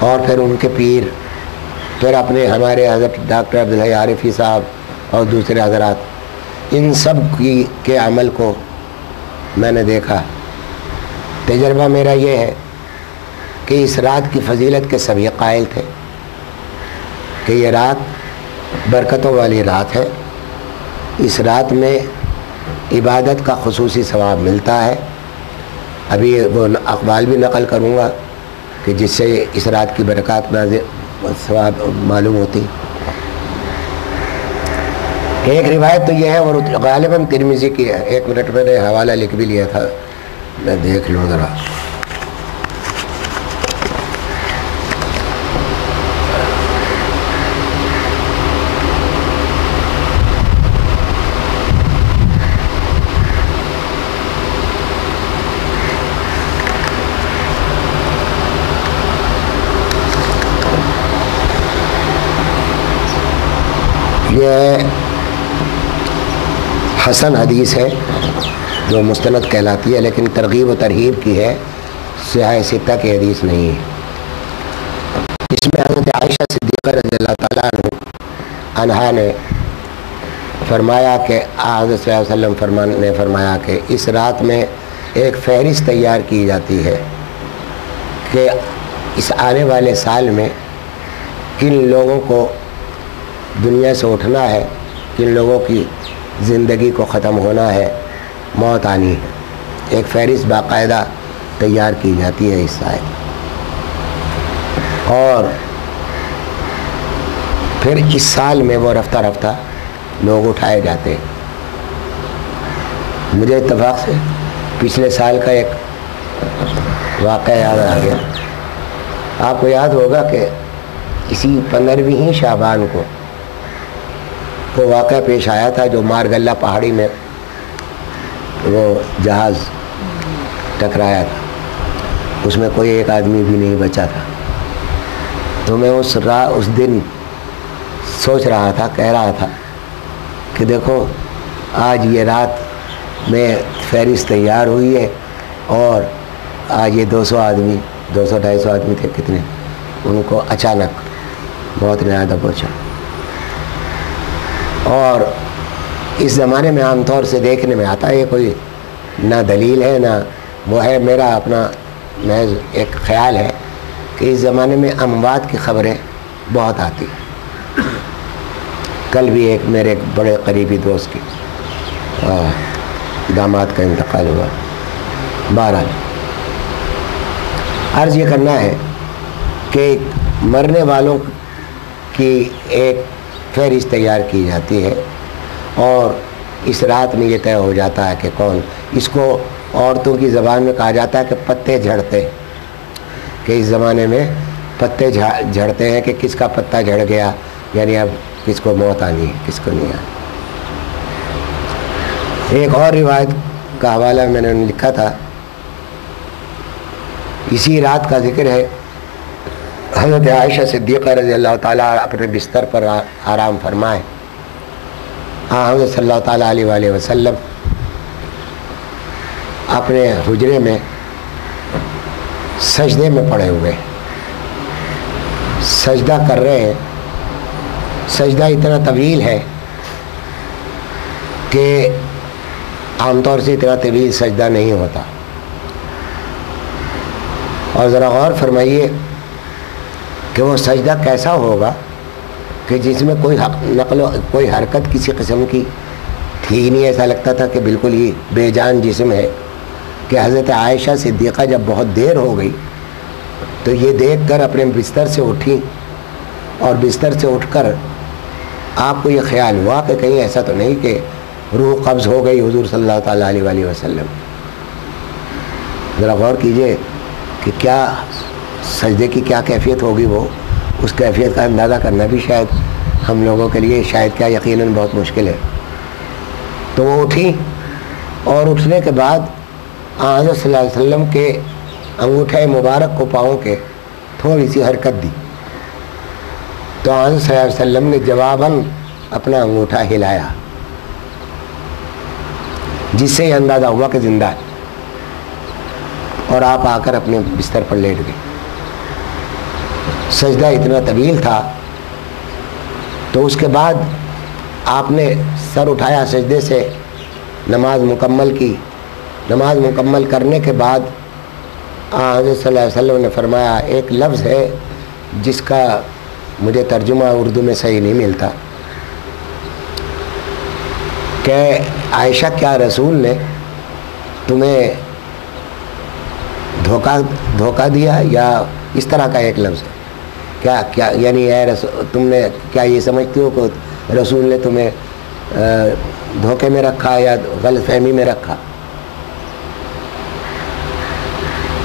اور پھر ان کے پیر، پھر اپنے ہمارے حضرت ڈاکٹر عبدالحی عارفی صاحب اور دوسرے حضرات، ان سب کے عمل کو میں نے دیکھا۔ تجربہ میرا یہ ہے کہ اس رات کی فضیلت کے سبھی قائل تھے کہ یہ رات برکتوں والی رات ہے، اس رات میں عبادت کا خصوصی ثواب ملتا ہے۔ ابھی وہ اقوال بھی نقل کروں گا کہ جس سے اس رات کی برکات میں ثواب معلوم ہوتی۔ ایک روایت تو یہ ہے، اور غالباً ترمذی کی ہے، ایک منٹ میں نے حوالہ لکھ بھی لیا تھا، میں دیکھ لوں ذرا۔ یہ حسن حدیث ہے جو مستند کہلاتی ہے، لیکن ترغیب و ترہیب کی ہے، صحیح ستہ کی حدیث نہیں ہے۔ اس میں حضرت عائشہ صدیقہ رضی اللہ تعالیٰ عنہا نے فرمایا کہ حضرت صلی اللہ علیہ وسلم نے فرمایا کہ اس رات میں ایک فہرست تیار کی جاتی ہے کہ اس آنے والے سال میں کن لوگوں کو دنیا سے اٹھنا ہے، کن لوگوں کی زندگی کو ختم ہونا ہے، موت آنی ہے۔ ایک فہرست باقاعدہ تیار کی جاتی ہے اس سال، اور پھر اس سال میں وہ رفتہ رفتہ لوگ اٹھائے جاتے ہیں۔ مجھے اتفاق سے پچھلے سال کا ایک واقعہ یاد آ گیا۔ آپ کو یاد ہوگا کہ اسی 15ویں شعبان کو وہ واقعہ پیش آیا تھا جو مارگلہ پہاڑی میں وہ جہاز ٹکرایا تھا، اس میں کوئی ایک آدمی بھی نہیں بچا تھا۔ تو میں اس دن سوچ رہا تھا، کہہ رہا تھا کہ دیکھو آج یہ رات میں فہرست تیار ہوئی ہے، اور آج یہ 200 آدمی 200-250 آدمی تھے کتنے، ان کو اچانک موت نے آدھا پہنچا۔ اور اس زمانے میں عام طور سے دیکھنے میں آتا ہے، یہ کوئی نہ دلیل ہے نہ وہ ہے، میرا اپنا محض ایک خیال ہے کہ اس زمانے میں اموات کی خبریں بہت آتی۔ کل بھی ایک میرے بڑے قریبی دوست کی داماد کا انتقال ہوا۔ بہرحال عرض یہ کرنا ہے کہ مرنے والوں کی ایک فہرست تیار کی جاتی ہے، اور اس رات میں یہ طے ہو جاتا ہے کہ کون، اس کو عورتوں کی زبان میں کہا جاتا ہے کہ پتے جھڑتے، کہ اس زمانے میں پتے جھڑتے ہیں کہ کس کا پتا جھڑ گیا، یعنی اب کس کو موت آنی ہے کس کو نہیں آنی۔ ایک اور روایت کا حوالہ میں نے لکھا تھا، اسی رات کا ذکر ہے، حضرت عائشہ صدیقہ رضی اللہ تعالیٰ اپنے بستر پر آرام فرمائے، حضرت صلی اللہ تعالیٰ علیہ وآلہ وسلم اپنے حجرے میں سجدے میں پڑے ہوئے، سجدہ کر رہے ہیں۔ سجدہ اتنا طویل ہے کہ عام طور سے اتنا طویل سجدہ نہیں ہوتا، اور ذرا غور فرمائیے کہ وہ سجدہ کیسا ہوگا کہ جس میں کوئی حرکت کسی قسم کی تھی نہیں، ایسا لگتا تھا کہ بالکل ہی بے جان جسم ہے۔ کہ حضرت عائشہ صدیقہ جب بہت دیر ہو گئی تو یہ دیکھ کر اپنے بستر سے اٹھی، اور بستر سے اٹھ کر آپ کو یہ خیال ہوا کہ کہیں ایسا تو نہیں کہ روح قبض ہو گئی حضور صلی اللہ تعالیٰ علیہ وآلہ وسلم۔ ذرا غور کیجئے کہ کیا سجدے کی کیا کیفیت ہوگی، وہ اس کیفیت کا اندازہ کرنا بھی شاید ہم لوگوں کے لیے شاید کیا یقیناً بہت مشکل ہے۔ تو وہ اٹھی، اور اٹھنے کے بعد حضرت صلی اللہ علیہ وسلم کے انگوٹھے مبارک کو پاؤں کے تھوڑی سی حرکت دی، تو حضرت صلی اللہ علیہ وسلم نے جواباً اپنا انگوٹھا ہلایا، جس سے یہ اندازہ ہوا کہ زندہ ہے۔ اور آپ آ کر اپنے بستر پر لیٹ گئے. سجدہ اتنا طویل تھا. تو اس کے بعد آپ نے سر اٹھایا سجدے سے, نماز مکمل کی. نماز مکمل کرنے کے بعد حضرت صلی اللہ علیہ وسلم نے فرمایا, ایک لفظ ہے جس کا مجھے ترجمہ اردو میں صحیح نہیں ملتا, کہ عائشہ کیا رسول نے تمہیں دھوکہ دیا, یا اس طرح کا ایک لفظ ہے کیا یعنی اے رسول, تم نے کیا یہ سمجھتے ہو کہ رسول نے تمہیں دھوکے میں رکھا یا غلط فہمی میں رکھا؟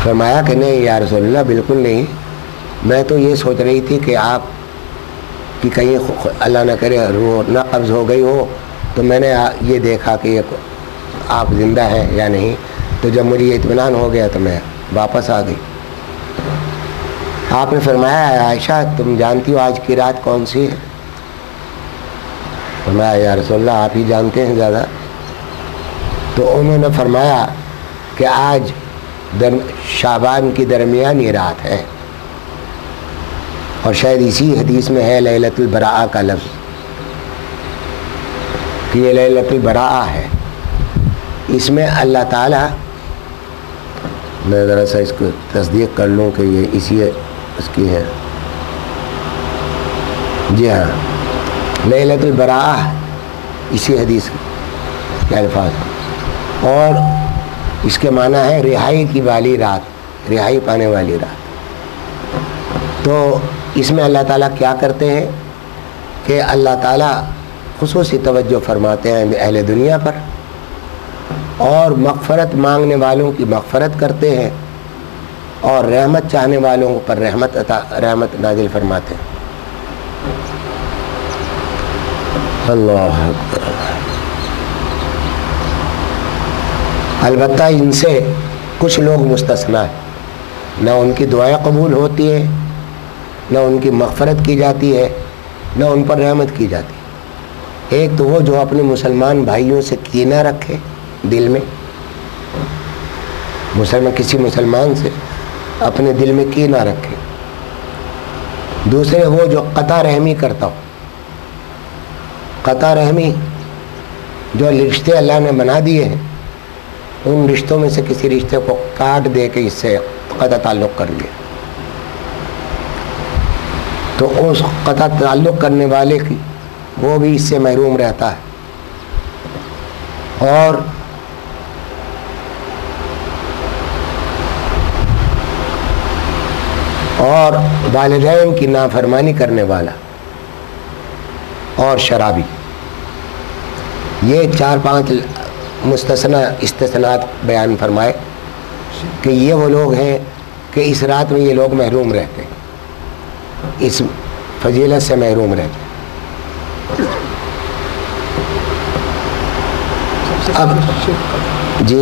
فرمایا کہ نہیں یا رسول اللہ, بالکل نہیں. میں تو یہ سوچ رہی تھی کہ آپ کی کہیں اللہ نہ کرے روح نہ قبض ہو گئی ہو, تو میں نے یہ دیکھا کہ آپ زندہ ہیں یا نہیں. تو جب مجھے یہ اطمینان ہو گیا تو میں واپس آ گئی. آپ نے فرمایا عائشہ تم جانتی ہو آج کی رات کون سی ہے؟ فرمایا یا رسول اللہ آپ ہی جانتے ہیں زیادہ. تو انہوں نے فرمایا کہ آج شعبان کی درمیانی رات ہے, اور شاید اسی حدیث میں ہے لیلۃ البراء کا لفظ, کہ یہ لیلۃ البراء ہے. اس میں اللہ تعالیٰ, میں ذرا سا اس کو تصدیق کر لوں کہ یہ اسی اس کی ہے. جی ہاں, لیلۃ البراء اسی حدیث کے الفاظ, اور اس کے معنی ہے رہائی کی والی رات, رہائی پانے والی رات. تو اس میں اللہ تعالیٰ کیا کرتے ہیں کہ اللہ تعالیٰ خصوصی توجہ فرماتے ہیں اہل دنیا پر, اور مغفرت مانگنے والوں کی مغفرت کرتے ہیں, اور رحمت چاہنے والوں پر رحمت نازل فرماتے ہیں. اللہ اکبر. البتہ ان سے کچھ لوگ مستثنا ہیں, نہ ان کی دعائیں قبول ہوتی ہیں, نہ ان کی مغفرت کی جاتی ہے, نہ ان پر رحمت کی جاتی ہے. ایک تو وہ جو اپنے مسلمان بھائیوں سے کینہ رکھے دل میں, کسی مسلمان سے اپنے دل میں کینہ رکھے. دوسرے وہ جو قطع رحمی کرتا ہو, قطع رحمی جو رشتے اللہ نے بنا دیے ہیں, ان رشتوں میں سے کسی رشتے کو کاٹ دے کے اس سے قطع تعلق کر لیا, تو اس قطع تعلق کرنے والے کی وہ بھی اس سے محروم رہتا ہے. اور والدین کی نافرمانی کرنے والا اور شرابی, یہ 4-5 استثناءات بیان فرمائے کہ یہ وہ لوگ ہیں کہ اس رات میں یہ لوگ محروم رہتے ہیں, اس فضیلت سے محروم رہتے ہیں. اب جی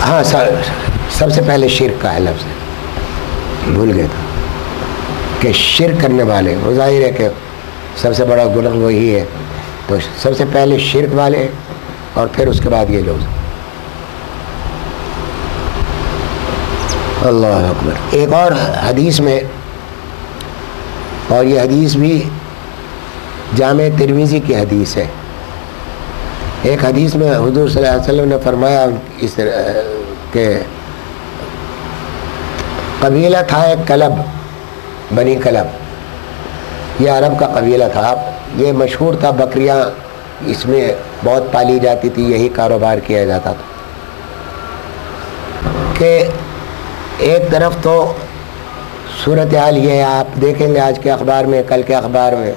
ہاں, سب سے پہلے شرک کا ہے لفظ, بھول گئے تھا کہ شرک کرنے والے, وہ ظاہر ہے کہ سب سے بڑا گناہ وہی ہے, تو سب سے پہلے شرک والے اور پھر اس کے بعد یہ لوگ. اللہ اکبر. ایک اور حدیث میں, اور یہ حدیث بھی جامع ترمذی کی حدیث ہے, ایک حدیث میں حضور صلی اللہ علیہ وسلم نے فرمایا اس کہ قبیلہ تھا ایک کلب, بنی کلب, یہ عرب کا قبیلہ تھا. یہ مشہور تھا, بکریاں اس میں بہت پالی جاتی تھی, یہی کاروبار کیا جاتا تھا. کہ ایک طرف تو صورتحال یہ ہے, آپ دیکھیں گے آج کے اخبار میں, کل کے اخبار میں,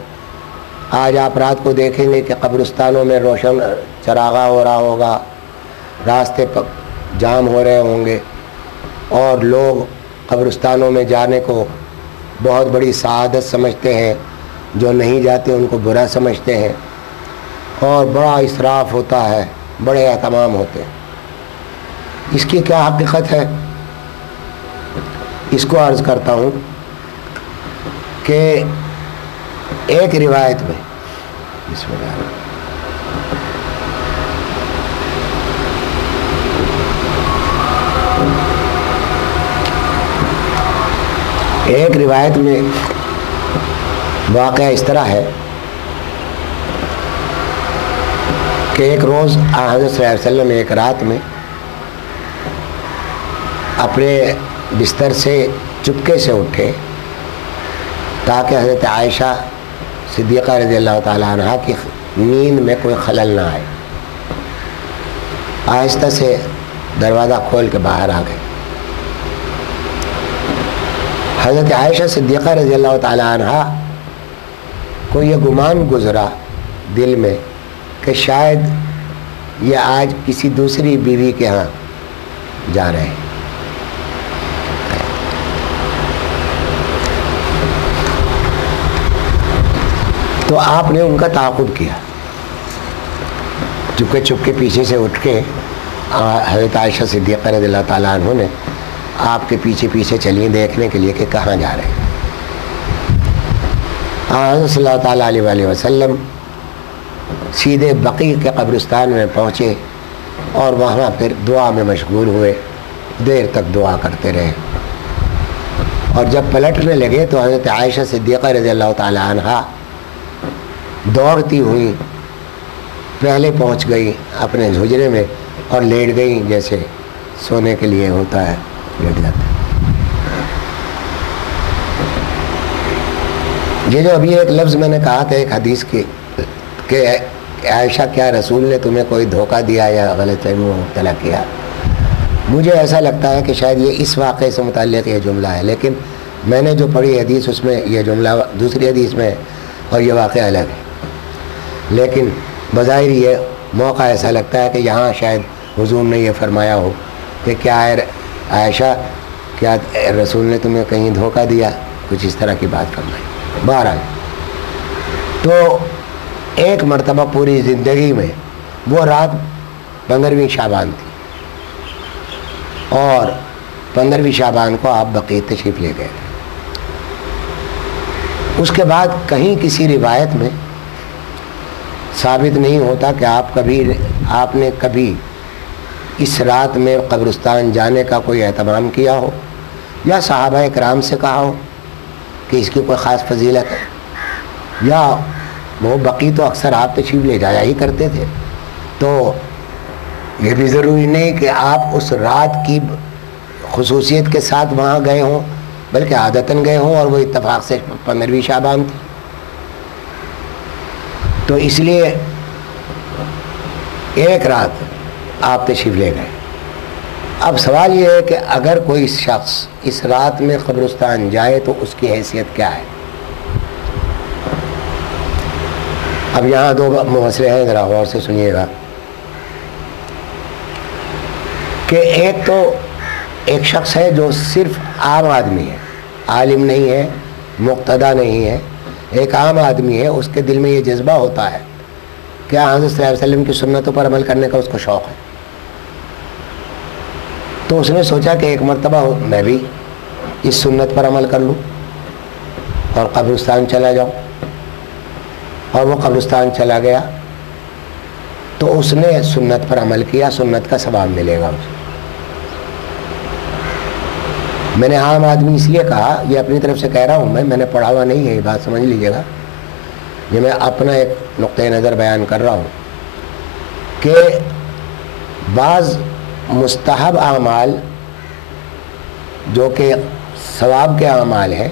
آج آپ رات کو دیکھیں گے کہ قبرستانوں میں روشن چراغاں ہو رہا ہوگا, راستے پر جام ہو رہے ہوں گے, اور لوگ قبرستانوں میں جانے کو بہت بڑی سعادت سمجھتے ہیں, جو نہیں جاتے ان کو برا سمجھتے ہیں, اور بڑا اسراف ہوتا ہے, بڑے اہتمام ہوتے ہیں. اس کی کیا حقیقت ہے, اس کو عرض کرتا ہوں کہ ایک روایت میں بسم اللہ, ایک روایت میں واقعہ اس طرح ہے کہ ایک روز حضرت صلی اللہ علیہ وسلم ایک رات میں اپنے بستر سے چپکے سے اٹھے تاکہ حضرت عائشہ صدیقہ رضی اللہ تعالیٰ عنہ کی نیند میں کوئی خلل نہ آئے. آہستہ سے دروازہ کھول کے باہر آ گئے. حضرت عائشہ صدیقہ رضی اللہ تعالیٰ عنہ کو یہ گمان گزرا دل میں کہ شاید یہ آج کسی دوسری بیوی کے ہاں جا رہے ہیں. تو آپ نے ان کا تعاقب کیا. چپکے پیچھے سے اٹھ کے حضرت عائشہ صدیقہ رضی اللہ تعالیٰ عنہ نے آپ کے پیچھے چلیے دیکھنے کے لیے کہ کہاں جا رہے ہیں. حضرت صلی اللہ تعالیٰ علیہ وآلہ وسلم سیدھے بقیع کے قبرستان میں پہنچے اور وہاں پھر دعا میں مشغول ہوئے. دیر تک دعا کرتے رہے اور جب پلٹنے لگے تو حضرت عائشہ صدیقہ رضی اللہ تعالیٰ عنہ دوڑتی ہوئی پہلے پہنچ گئی اپنے حجرے میں اور لیٹ گئی جیسے سونے کے لیے ہوتا ہے لیٹ جاتا ہے. یہ جو ابھی ایک لفظ میں نے کہا تھا ایک حدیث کی کہ عائشہ کیا رسول نے تمہیں کوئی دھوکہ دیا یا غلط فہمی میں مبتلا کیا، مجھے ایسا لگتا ہے کہ شاید یہ اس واقعے سے متعلق یہ جملہ ہے، لیکن میں نے جو پڑھی حدیث اس میں یہ جملہ دوسری حدیث میں ہے اور یہ واقعہ الگ ہے. لیکن بظاہر یہ موقع ایسا لگتا ہے کہ یہاں شاید حضور نے یہ فرمایا ہو کہ کیا عائشہ کیا رسول نے تمہیں کہیں دھوکہ دیا، کچھ اس طرح کی بات فرمائی. بہرحال تو ایک مرتبہ پوری زندگی میں وہ رات 15ویں شعبان تھی اور 15ویں شعبان کو آپ بقیع تشریف لے گئے تھے. اس کے بعد کہیں کسی روایت میں ثابت نہیں ہوتا کہ آپ نے کبھی اس رات میں قبرستان جانے کا کوئی اہتمام کیا ہو یا صحابہ کرام سے کہا ہو کہ اس کی کوئی خاص فضیلت ہے، یا وہ بقیع تو اکثر آپ تشریف لے جایا ہی کرتے تھے. تو یہ بھی ضروری نہیں کہ آپ اس رات کی خصوصیت کے ساتھ وہاں گئے ہوں، بلکہ عادتاً گئے ہوں اور وہ اتفاق سے 15ویں شعبان تھی. تو اس لیے ایک رات آپ تشریف لے گئے. اب سوال یہ ہے کہ اگر کوئی شخص اس رات میں قبرستان جائے تو اس کی حیثیت کیا ہے؟ اب یہاں دو مسئلے ہیں، ذرا غور سے سنیے گا. کہ ایک تو ایک شخص ہے جو صرف عام آدمی ہے، عالم نہیں ہے، مقتدی نہیں ہے، ایک عام آدمی ہے. اس کے دل میں یہ جذبہ ہوتا ہے کہ حضرت صلی اللہ علیہ وسلم کی سنتوں پر عمل کرنے کا اس کو شوق ہے. تو اس نے سوچا کہ ایک مرتبہ میں بھی اس سنت پر عمل کر لوں اور قبرستان چلا جاؤں. اور وہ قبرستان چلا گیا تو اس نے سنت پر عمل کیا، سنت کا ثواب ملے گا اسے. میں نے عام آدمی اس لیے کہا، یہ اپنی طرف سے کہہ رہا ہوں، میں نے پڑھا ہوا نہیں ہے، یہ بات سمجھ لیجیے گا. یہ میں اپنا ایک نقطۂ نظر بیان کر رہا ہوں کہ بعض مستحب اعمال جو کہ ثواب کے اعمال ہیں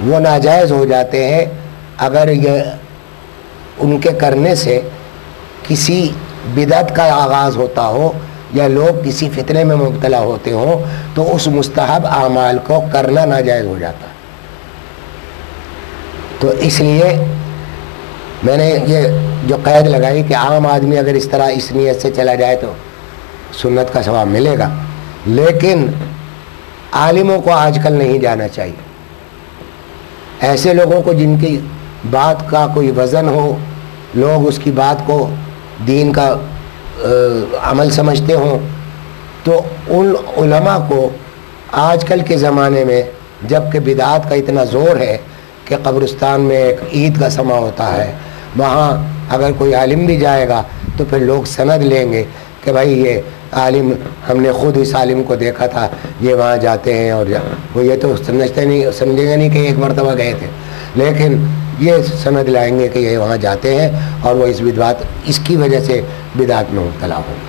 وہ ناجائز ہو جاتے ہیں اگر یہ ان کے کرنے سے کسی بدعت کا آغاز ہوتا ہو یا لوگ کسی فتنے میں مبتلا ہوتے ہوں تو اس مستحب اعمال کو کرنا ناجائز ہو جاتا. تو اس لیے میں نے یہ جو قید لگائی کہ عام آدمی اگر اس طرح اس نیت سے چلا جائے تو سنت کا ثواب ملے گا، لیکن عالموں کو آج کل نہیں جانا چاہیے. ایسے لوگوں کو جن کی بات کا کوئی وزن ہو، لوگ اس کی بات کو دین کا عمل سمجھتے ہوں، تو ان علماء کو آج کل کے زمانے میں جب کہ بدعات کا اتنا زور ہے کہ قبرستان میں ایک عید کا سما ہوتا ہے، وہاں اگر کوئی عالم بھی جائے گا تو پھر لوگ سند لیں گے کہ بھائی یہ عالم، ہم نے خود اس عالم کو دیکھا تھا، یہ وہاں جاتے ہیں، اور وہ یہ تو سمجھے گا نہیں کہ ایک مرتبہ گئے تھے، لیکن یہ سند لائیں گے کہ یہ وہاں جاتے ہیں اور وہ اس بدعت، اس کی وجہ سے بدعت میں مبتلا ہوں.